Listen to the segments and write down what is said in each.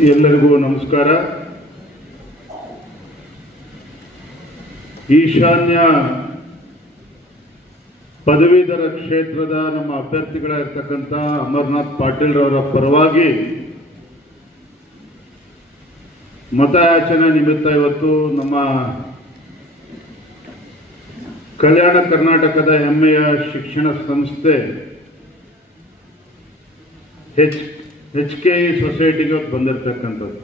ಎಲ್ಲರಿಗೂ ನಮಸ್ಕಾರ. ಈಶಾನ್ಯ ಪದವೀಧರ ಕ್ಷೇತ್ರದ ನಮ್ಮ ಅಭ್ಯರ್ಥಿಗಳಾಗಿರ್ತಕ್ಕಂಥ ಅಮರನಾಥ್ ಪಾಟೀಲ್ ರವರ ಪರವಾಗಿ ಮತಯಾಚನೆ ನಿಮಿತ್ತ ಇವತ್ತು ನಮ್ಮ ಕಲ್ಯಾಣ ಕರ್ನಾಟಕದ ಹೆಮ್ಮೆಯ ಶಿಕ್ಷಣ ಸಂಸ್ಥೆ HKE ಸೊಸೈಟಿಗೆ ಬಂದಿರತಕ್ಕಂಥದ್ದು.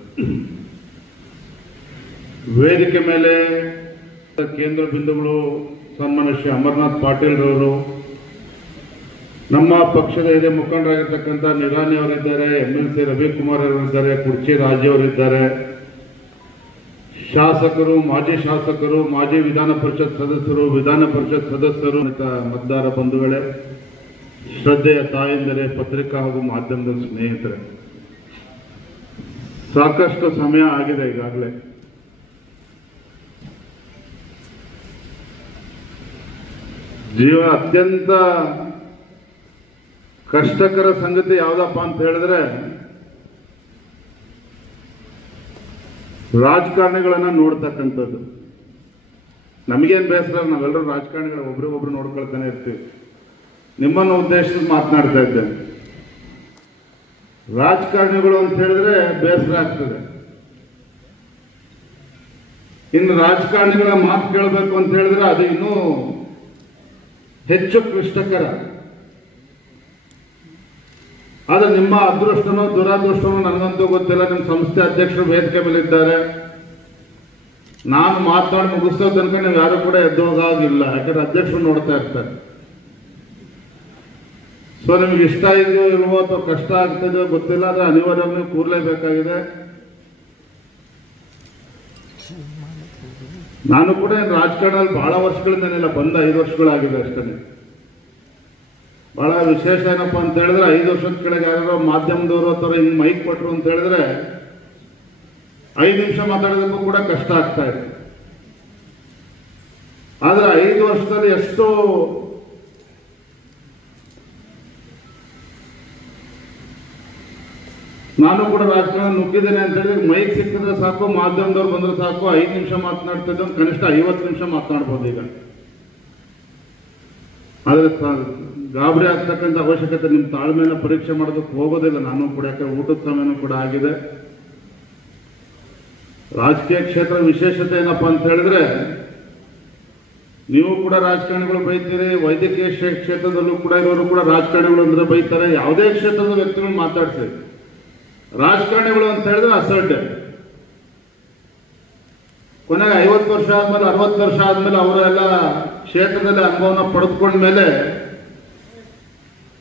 ವೇದಿಕೆ ಮೇಲೆ ಕೇಂದ್ರ ಬಿಂದುಗಳು ಸನ್ಮಾನ್ಯ ಶ್ರೀ ಅಮರನಾಥ್ ಪಾಟೀಲ್ ರವರು, ನಮ್ಮ ಪಕ್ಷದ ಹಿರಿಯ ಮುಖಂಡರಾಗಿರ್ತಕ್ಕಂಥ ನಿರಾಣಿ ಅವರಿದ್ದಾರೆ, MLC ರವಿಕುಮಾರ್ ಅವರಿದ್ದಾರೆ, ಕುರ್ಚಿ ರಾಜು ಅವರಿದ್ದಾರೆ, ಶಾಸಕರು, ಮಾಜಿ ಶಾಸಕರು, ಮಾಜಿ ವಿಧಾನ ಪರಿಷತ್ ಸದಸ್ಯರು, ವಿಧಾನ ಪರಿಷತ್ ಸದಸ್ಯರು, ಮತದಾರ ಬಂಧುಗಳೇ, ಶ್ರದ್ಧೆಯ ತಾಯಂದಿರೇ, ಪತ್ರಿಕಾ ಹಾಗೂ ಮಾಧ್ಯಮದ ಸ್ನೇಹಿತರೆ, ಸಾಕಷ್ಟು ಸಮಯ ಆಗಿದೆ. ಈಗಾಗಲೇ ಜೀವ ಅತ್ಯಂತ ಕಷ್ಟಕರ ಸಂಗತಿ ಯಾವುದಪ್ಪ ಅಂತ ಹೇಳಿದ್ರೆ, ರಾಜಕಾರಣಿಗಳನ್ನ ನೋಡ್ತಕ್ಕಂಥದ್ದು. ನಮಗೇನು ಬೇಸರ, ನಾವೆಲ್ಲರೂ ರಾಜಕಾರಣಿಗಳು ಒಬ್ರಿಗೊಬ್ರು ನೋಡ್ಕೊಳ್ತಾನೆ ಇರ್ತೀವಿ. ನಿಮ್ಮನ್ನು ಉದ್ದೇಶಿಸಿ ಮಾತನಾಡ್ತಾ ಇದ್ದೇನೆ. ರಾಜಕಾರಣಿಗಳು ಅಂತ ಹೇಳಿದ್ರೆ ಬೇಸರ ಆಗ್ತದೆ. ಇನ್ನು ರಾಜಕಾರಣಿಗಳ ಮಾತು ಕೇಳಬೇಕು ಅಂತ ಹೇಳಿದ್ರೆ ಅದು ಇನ್ನೂ ಹೆಚ್ಚು ಕ್ಲಿಷ್ಟಕರ. ಆದ್ರೆ ನಿಮ್ಮ ಅದೃಷ್ಟನೋ ದುರಾದೃಷ್ಟನೋ ನನಗಂತೂ ಗೊತ್ತಿಲ್ಲ. ನಿಮ್ಮ ಸಂಸ್ಥೆ ಅಧ್ಯಕ್ಷರು ವೇದಿಕೆ ಮೇಲೆ ಇದ್ದಾರೆ. ನಾನು ಮಾತನಾಡಿ ಮುಗಿಸೋ ತನಕ ನೀವು ಯಾರು ಕೂಡ ಎದ್ದು ಹೋಗೋಗಿಲ್ಲ, ಯಾಕಂದ್ರೆ ಅಧ್ಯಕ್ಷರು ನೋಡ್ತಾ ಇರ್ತಾರೆ. ಸೊ ನಿಮ್ಗೆ ಇಷ್ಟ ಇದೆಯೋ ಇಲ್ವೋ ಅಥವಾ ಕಷ್ಟ ಆಗ್ತದೆಯೋ ಗೊತ್ತಿಲ್ಲ, ಆದರೆ ಅನಿವಾರ್ಯವಾಗಿ ಕೂರಲೇಬೇಕಾಗಿದೆ. ನಾನು ಕೂಡ ರಾಜಕಾರಣದಲ್ಲಿ ಬಹಳ ವರ್ಷಗಳಿಂದನೆಲ್ಲ ಬಂದ 5 ವರ್ಷಗಳಾಗಿದೆ ಅಷ್ಟೇ. ಬಹಳ ವಿಶೇಷ ಏನಪ್ಪ ಅಂತ ಹೇಳಿದ್ರೆ, 5 ವರ್ಷದ ಕೆಳಗೆ ಯಾರೋ ಮಾಧ್ಯಮದವರು ಅಥವಾ ಹಿಂಗೆ ಮೈಕ್ ಕೊಟ್ಟರು ಅಂತ ಹೇಳಿದ್ರೆ 5 ನಿಮಿಷ ಮಾತಾಡೋದಕ್ಕೂ ಕೂಡ ಕಷ್ಟ ಆಗ್ತಾ ಇದೆ. ಆದ್ರೆ 5 ವರ್ಷದಲ್ಲಿ ಎಷ್ಟು ನಾನು ಕೂಡ ರಾಜಕಾರಣ ನುಗ್ಗಿದ್ದೇನೆ ಅಂತ ಹೇಳಿದ್ರೆ, ಮೈಕ್ ಸಿಕ್ಕಿದ್ರೆ ಸಾಕು, ಮಾಧ್ಯಮದವ್ರು ಬಂದ್ರೆ ಸಾಕು, 5 ನಿಮಿಷ ಮಾತನಾಡ್ತಿದ್ದೆ, ಕನಿಷ್ಠ 50 ನಿಮಿಷ ಮಾತನಾಡ್ಬೋದು ಈಗ. ಆದ್ರೆ ಗಾಬರಿ ಆಗ್ತಕ್ಕಂಥ ಅವಶ್ಯಕತೆ, ನಿಮ್ಮ ತಾಳ್ಮೆನ ಪರೀಕ್ಷೆ ಮಾಡೋದಕ್ಕೆ ಹೋಗೋದಿಲ್ಲ ನಾನು ಕೂಡ, ಯಾಕಂದ್ರೆ ಊಟದ ಸಮಯನೂ ಕೂಡ ಆಗಿದೆ. ರಾಜಕೀಯ ಕ್ಷೇತ್ರ ವಿಶೇಷತೆ ಏನಪ್ಪಾ ಅಂತ ಹೇಳಿದ್ರೆ, ನೀವು ಕೂಡ ರಾಜಕಾರಣಿಗಳು ಬೈತೀರಿ, ವೈದ್ಯಕೀಯ ಕ್ಷೇತ್ರದಲ್ಲೂ ಕೂಡ ಇರೋರು ಕೂಡ ರಾಜಕಾರಣಿಗಳು ಅಂದ್ರೆ ಬೈತಾರೆ. ಯಾವುದೇ ಕ್ಷೇತ್ರದ ವ್ಯಕ್ತಿಗಳು ಮಾತಾಡ್ತೀವಿ. ರಾಜಕಾರಣಿಗಳು ಅಂತ ಹೇಳಿದ್ರೆ ಅಸಡ್ಡೆ. ಕೊನೆಗೆ 50 ವರ್ಷ ಆದ್ಮೇಲೆ 60 ವರ್ಷ ಆದ್ಮೇಲೆ ಅವರೆಲ್ಲ ಕ್ಷೇತ್ರದಲ್ಲಿ ಅನುಭವನ ಪಡೆದುಕೊಂಡ್ಮೇಲೆ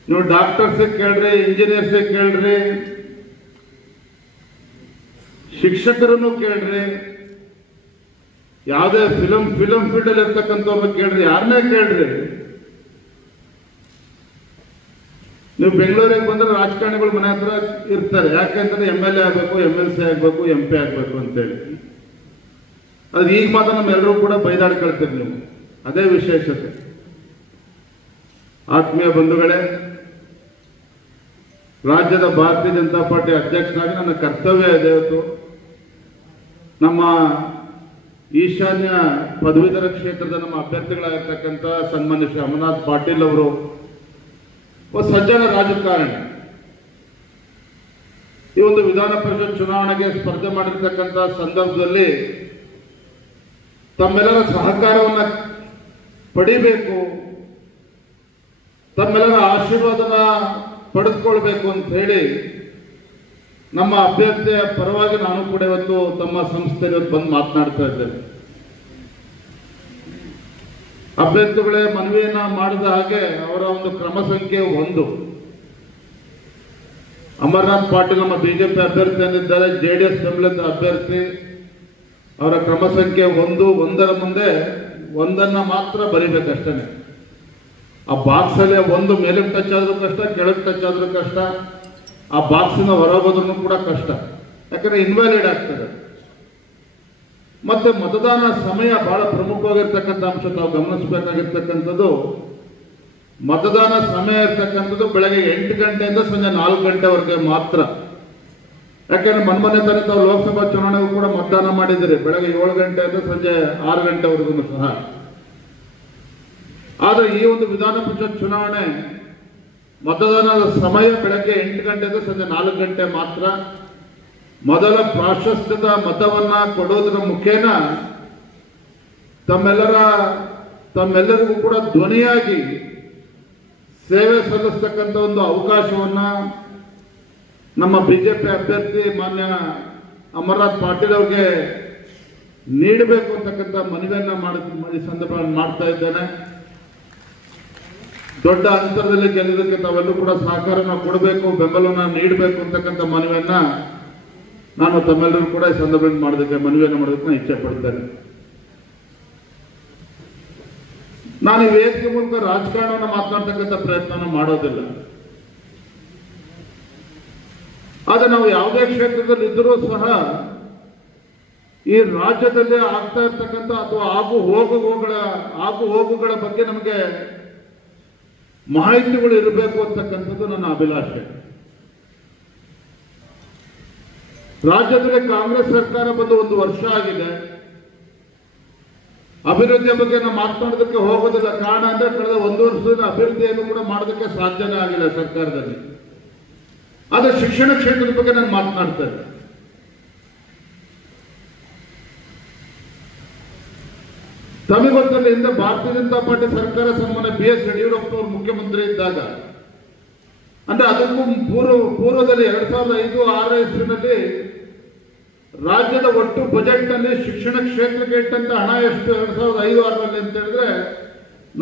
ನೀವು ಡಾಕ್ಟರ್ಸಿಗೆ ಕೇಳ್ರಿ, ಇಂಜಿನಿಯರ್ಸಿಗೆ ಕೇಳ್ರಿ, ಶಿಕ್ಷಕರನ್ನು ಕೇಳ್ರಿ, ಯಾವುದೇ ಫಿಲಂ ಫೀಲ್ಡ್ ಅಲ್ಲಿ ಇರ್ತಕ್ಕಂಥವ್ರನ್ನ ಕೇಳ್ರಿ, ಯಾರನ್ನೇ ಕೇಳ್ರಿ. ನೀವು ಬೆಂಗಳೂರಿಗೆ ಬಂದ್ರೆ ರಾಜಕಾರಣಿಗಳು ಮನೆ ಹತ್ರ ಇರ್ತಾರೆ. ಯಾಕೆಂದ್ರೆ MLA ಆಗಬೇಕು, MLC ಆಗಬೇಕು, MP ಆಗಬೇಕು ಅಂತೇಳಿ. ಅದು ಈಗ ಮಾತ್ರ ನಮ್ಮೆಲ್ಲರೂ ಕೂಡ ಬೈದಾಡ್ಕೊಳ್ತೀರಿ ನೀವು. ಅದೇ ವಿಶೇಷತೆ. ಆತ್ಮೀಯ ಬಂಧುಗಳೇ, ರಾಜ್ಯದ ಭಾರತೀಯ ಜನತಾ ಪಾರ್ಟಿ ಅಧ್ಯಕ್ಷನಾಗಿ ನನ್ನ ಕರ್ತವ್ಯ ಇದೆ ಇವತ್ತು. ನಮ್ಮ ಈಶಾನ್ಯ ಪದವೀಧರ ಕ್ಷೇತ್ರದ ನಮ್ಮ ಅಭ್ಯರ್ಥಿಗಳಾಗಿರ್ತಕ್ಕಂಥ ಸನ್ಮಾನ್ಯ ಶ್ರೀ ಅಮರನಾಥ್ ಪಾಟೀಲ್ ಅವರು ಸಜ್ಜನ ರಾಜಕಾರಣಿ. ಈ ಒಂದು ವಿಧಾನ ಪರಿಷತ್ ಚುನಾವಣೆಗೆ ಸ್ಪರ್ಧೆ ಮಾಡಿರ್ತಕ್ಕಂಥ ಸಂದರ್ಭದಲ್ಲಿ ತಮ್ಮೆಲ್ಲರ ಸಹಕಾರವನ್ನ ಪಡಿಬೇಕು, ತಮ್ಮೆಲ್ಲರ ಆಶೀರ್ವಾದನ ಪಡೆದುಕೊಳ್ಬೇಕು ಅಂತ ಹೇಳಿ ನಮ್ಮ ಅಭ್ಯರ್ಥಿಯ ಪರವಾಗಿ ನಾನು ಕೂಡ ಇವತ್ತು ತಮ್ಮ ಸಂಸ್ಥೆಯಲ್ಲಿ ಬಂದು ಮಾತನಾಡ್ತಾ ಇದ್ದೇನೆ. ಅಭ್ಯರ್ಥಿಗಳೇ ಮನವಿಯನ್ನ ಮಾಡಿದ ಹಾಗೆ ಅವರ ಒಂದು ಕ್ರಮ ಸಂಖ್ಯೆ 1 ಅಮರನಾಥ್ ಪಾಟೀಲ್ ನಮ್ಮ ಬಿಜೆಪಿ ಅಭ್ಯರ್ಥಿ ಅಂದಿದ್ದಾರೆ, JDS ಬೆಂಬಲಿತ ಅಭ್ಯರ್ಥಿ. ಅವರ ಕ್ರಮ ಸಂಖ್ಯೆ 1ರ ಮುಂದೆ 1 ಮಾತ್ರ ಬರಿಬೇಕಷ್ಟೇ. ಆ ಬಾಕ್ಸ್ ಅಲ್ಲಿ 1 ಮೇಲಿಗೆ ಟಚ್ ಆದ್ರೂ ಕಷ್ಟ, ಕೆಳಗೆ ಟಚ್ ಆದ್ರೂ ಕಷ್ಟ, ಆ ಬಾಕ್ಸಿನ ಹೊರಗೋದ್ರೂ ಕೂಡ ಕಷ್ಟ, ಯಾಕಂದ್ರೆ ಇನ್ವ್ಯಾಲಿಡ್ ಆಗ್ತದೆ. ಮತ್ತೆ ಮತದಾನ ಸಮಯ ಬಹಳ ಪ್ರಮುಖವಾಗಿರ್ತಕ್ಕಂಥ ಅಂಶ ತಾವು ಗಮನಿಸಬೇಕಾಗಿರ್ತಕ್ಕಂಥದ್ದು. ಮತದಾನ ಸಮಯ ಇರ್ತಕ್ಕಂಥದ್ದು ಬೆಳಗ್ಗೆ 8 ಗಂಟೆಯಿಂದ ಸಂಜೆ 4 ಗಂಟೆವರೆಗೆ ಮಾತ್ರ. ಯಾಕೆಂದ್ರೆ ಮೊನ್ನೆ ತಾನೇ ತಾವು ಲೋಕಸಭಾ ಚುನಾವಣೆಗೂ ಕೂಡ ಮತದಾನ ಮಾಡಿದ್ದೀರಿ, ಬೆಳಗ್ಗೆ 7 ಗಂಟೆಯಿಂದ ಸಂಜೆ 6 ಗಂಟೆವರೆಗೂ ಸಹ. ಆದ್ರೆ ಈ ಒಂದು ವಿಧಾನ ಪರಿಷತ್ ಚುನಾವಣೆ ಮತದಾನದ ಸಮಯ ಬೆಳಗ್ಗೆ 8 ಗಂಟೆಯಿಂದ ಸಂಜೆ 4 ಗಂಟೆ ಮಾತ್ರ. ಮೊದಲ ಪ್ರಾಶಸ್ತ್ಯದ ಮತವನ್ನ ಕೊಡೋದರ ಮುಖೇನ ತಮ್ಮೆಲ್ಲರಿಗೂ ಕೂಡ ಧ್ವನಿಯಾಗಿ ಸೇವೆ ಸಲ್ಲಿಸ್ತಕ್ಕಂಥ ಒಂದು ಅವಕಾಶವನ್ನ ನಮ್ಮ ಬಿಜೆಪಿ ಅಭ್ಯರ್ಥಿ ಮಾನ್ಯ ಅಮರನಾಥ್ ಪಾಟೀಲ್ ಅವರಿಗೆ ನೀಡಬೇಕು ಅಂತಕ್ಕಂಥ ಮನವಿಯನ್ನ ಈ ಸಂದರ್ಭದಲ್ಲಿ ಮಾಡ್ತಾ ಇದ್ದೇನೆ. ದೊಡ್ಡ ಅಂತರದಲ್ಲಿ ಗೆಲ್ಲೋದಕ್ಕೆ ತಾವೆಲ್ಲರೂ ಕೂಡ ಸಹಕಾರನ ಕೊಡಬೇಕು, ಬೆಂಬಲವನ್ನ ನೀಡಬೇಕು ಅಂತಕ್ಕಂಥ ಮನವಿಯನ್ನ ನಾನು ತಮ್ಮೆಲ್ಲರೂ ಕೂಡ ಈ ಸಂದರ್ಭದಲ್ಲಿ ಮನವಿಯನ್ನು ಮಾಡೋದಕ್ಕೆ ಇಚ್ಛೆ ಪಡ್ತೇನೆ. ನಾನು ಈ ವೇದಿಕೆ ಮೂಲಕ ರಾಜಕಾರಣವನ್ನು ಮಾತನಾಡ್ತಕ್ಕಂಥ ಪ್ರಯತ್ನ ಮಾಡೋದಿಲ್ಲ. ಆದ್ರೆ ನಾವು ಯಾವುದೇ ಕ್ಷೇತ್ರದಲ್ಲಿ ಇದ್ದರೂ ಸಹ ಈ ರಾಜ್ಯದಲ್ಲಿ ಆಗ್ತಾ ಇರ್ತಕ್ಕಂಥ ಅಥವಾ ಆಗು ಹೋಗುಗಳ ಬಗ್ಗೆ ನಮಗೆ ಮಾಹಿತಿಗಳು ಇರಬೇಕು ಅಂತಕ್ಕಂಥದ್ದು ನನ್ನ ಅಭಿಲಾಷೆ. ರಾಜ್ಯದಲ್ಲಿ ಕಾಂಗ್ರೆಸ್ ಸರ್ಕಾರ ಬಂದು 1 ವರ್ಷ ಆಗಿದೆ. ಅಭಿವೃದ್ಧಿಯ ಬಗ್ಗೆ ನಾವು ಮಾತನಾಡೋದಕ್ಕೆ ಹೋಗೋದಿಲ್ಲ. ಕಾರಣ ಅಂದ್ರೆ ಕಳೆದ 1 ವರ್ಷದಿಂದ ಅಭಿವೃದ್ಧಿಯನ್ನು ಕೂಡ ಮಾಡೋದಕ್ಕೆ ಸಾಧ್ಯನೇ ಆಗಿಲ್ಲ ಸರ್ಕಾರದಲ್ಲಿ. ಆದ್ರೆ ಶಿಕ್ಷಣ ಕ್ಷೇತ್ರದ ಬಗ್ಗೆ ನಾನು ಮಾತನಾಡ್ತೇನೆ. ತಮಗೆ ಗೊತ್ತಲ್ಲ, ಹಿಂದೆ ಭಾರತೀಯ ಜನತಾ ಪಾರ್ಟಿ ಸರ್ಕಾರ ಸನ್ಮಾನ್ಯ BS ಯಡಿಯೂರಪ್ಪ ಅವರು ಮುಖ್ಯಮಂತ್ರಿ ಇದ್ದಾಗ, ಅಂದ್ರೆ ಅದಕ್ಕೂ ಪೂರ್ವದಲ್ಲಿ 2005-6 ಇಸ್ವಿನಲ್ಲಿ ರಾಜ್ಯದ ಒಟ್ಟು ಬಜೆಟ್ ನಲ್ಲಿ ಶಿಕ್ಷಣ ಕ್ಷೇತ್ರಕ್ಕೆ ಇಟ್ಟಂತ ಹಣ ಎಷ್ಟು 2005-6ರಲ್ಲಿ ಅಂತ ಹೇಳಿದ್ರೆ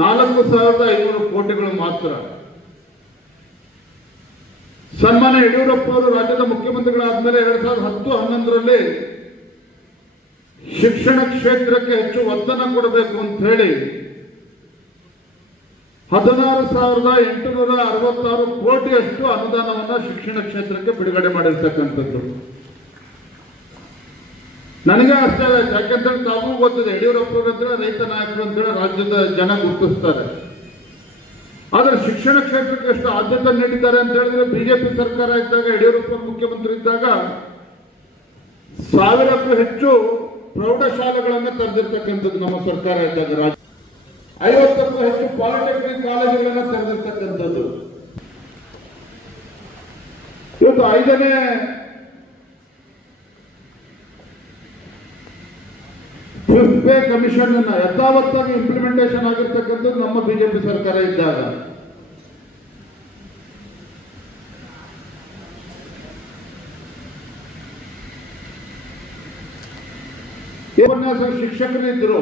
4,500 ಕೋಟಿಗಳು ಮಾತ್ರ. ಸನ್ಮಾನ್ಯ ಯಡಿಯೂರಪ್ಪ ಅವರು ರಾಜ್ಯದ ಮುಖ್ಯಮಂತ್ರಿಗಳಾದ್ಮೇಲೆ 2010-11ರಲ್ಲಿ ಶಿಕ್ಷಣ ಕ್ಷೇತ್ರಕ್ಕೆ ಹೆಚ್ಚು ಒತ್ತನ್ನು ಕೊಡಬೇಕು ಅಂತ ಹೇಳಿ 16,866 ಕೋಟಿಯಷ್ಟು ಅನುದಾನವನ್ನ ಶಿಕ್ಷಣ ಕ್ಷೇತ್ರಕ್ಕೆ ಬಿಡುಗಡೆ ಮಾಡಿರ್ತಕ್ಕಂಥದ್ದು. ನನಗೆ ಆಶ್ಚರ್ಯ ಆಯ್ತು. ಯಾಕೆಂತೇಳಿ ತಾವು ಗೊತ್ತಿದೆ, ಯಡಿಯೂರಪ್ಪನವರಂದ್ರೆ ರೈತ ನಾಯಕರು ಅಂತೇಳಿ ರಾಜ್ಯದ ಜನ ಗುರುತಿಸ್ತಾರೆ. ಆದ್ರೆ ಶಿಕ್ಷಣ ಕ್ಷೇತ್ರಕ್ಕೆ ಎಷ್ಟು ಆದ್ಯತೆ ನೀಡಿದ್ದಾರೆ ಅಂತ ಹೇಳಿದ್ರೆ, ಬಿಜೆಪಿ ಸರ್ಕಾರ ಇದ್ದಾಗ, ಯಡಿಯೂರಪ್ಪ ಮುಖ್ಯಮಂತ್ರಿ ಇದ್ದಾಗ 1000ಕ್ಕೂ ಹೆಚ್ಚು ಪ್ರೌಢಶಾಲೆಗಳನ್ನು ತೆರೆದಿರ್ತಕ್ಕಂಥದ್ದು ನಮ್ಮ ಸರ್ಕಾರ ಇದ್ದಾಗ. 50ಕ್ಕೂ ಹೆಚ್ಚು ಪಾಲಿಟೆಕ್ನಿಕ್ ಕಾಲೇಜುಗಳನ್ನು ತೆರೆದಿರ್ತಕ್ಕಂಥದ್ದು. ಇವತ್ತು 5ನೇ ಫಿಫ್ತ್ ಪೇ ಕಮಿಷನ್ ಅನ್ನ ಯಥಾವತ್ತಾಗಿ ಇಂಪ್ಲಿಮೆಂಟೇಷನ್ ಆಗಿರ್ತಕ್ಕಂಥದ್ದು ನಮ್ಮ ಬಿಜೆಪಿ ಸರ್ಕಾರ ಇದ್ದಾಗ. ಉಪನ್ಯಾಸ ಶಿಕ್ಷಕರಿದ್ದರು,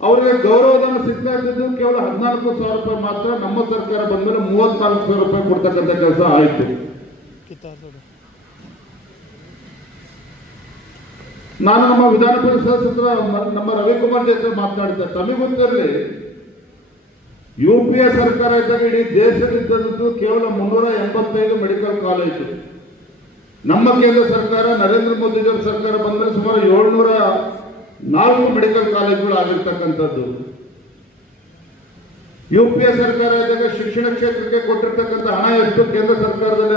ಅವರಿಗೆ ಗೌರವಧನ ಸಿಗ್ತಾ ಇದ್ದಿದ್ದು ಕೇವಲ 14,000 ರೂಪಾಯಿ ಮಾತ್ರ. ನಮ್ಮ ಸರ್ಕಾರ ಬಂದ್ಮೇಲೆ 34,000 ರೂಪಾಯಿ ಕೊಡ್ತಕ್ಕಂಥ ಕೆಲಸ ಆಯಿತು. ನಾನು ನಮ್ಮ ವಿಧಾನ ಪರಿಷತ್ ಸದಸ್ಯರ ನಮ್ಮ ರವಿಕುಮಾರ್ ಜೊತೆ ಮಾತನಾಡಿದ್ದೆ. ತಮಗೊತ್ತಿರಲಿ, UPA ಸರ್ಕಾರ ಇದ್ದಾಗ ಇಡೀ ದೇಶದಿದ್ದದ್ದು ಕೇವಲ 385 ಮೆಡಿಕಲ್ ಕಾಲೇಜು. ನಮ್ಮ ಕೇಂದ್ರ ಸರ್ಕಾರ ನರೇಂದ್ರ ಮೋದಿ ಅವರ ಸರ್ಕಾರ ಬಂದರೆ ಸುಮಾರು 704 ಮೆಡಿಕಲ್ ಕಾಲೇಜುಗಳು ಆಗಿರ್ತಕ್ಕಂಥದ್ದು. UPA ಸರ್ಕಾರ ಇದ್ದಾಗ ಶಿಕ್ಷಣ ಕ್ಷೇತ್ರಕ್ಕೆ ಕೊಟ್ಟಿರ್ತಕ್ಕಂಥ ಹಣ ಎಷ್ಟು ಕೇಂದ್ರ ಸರ್ಕಾರದಲ್ಲಿ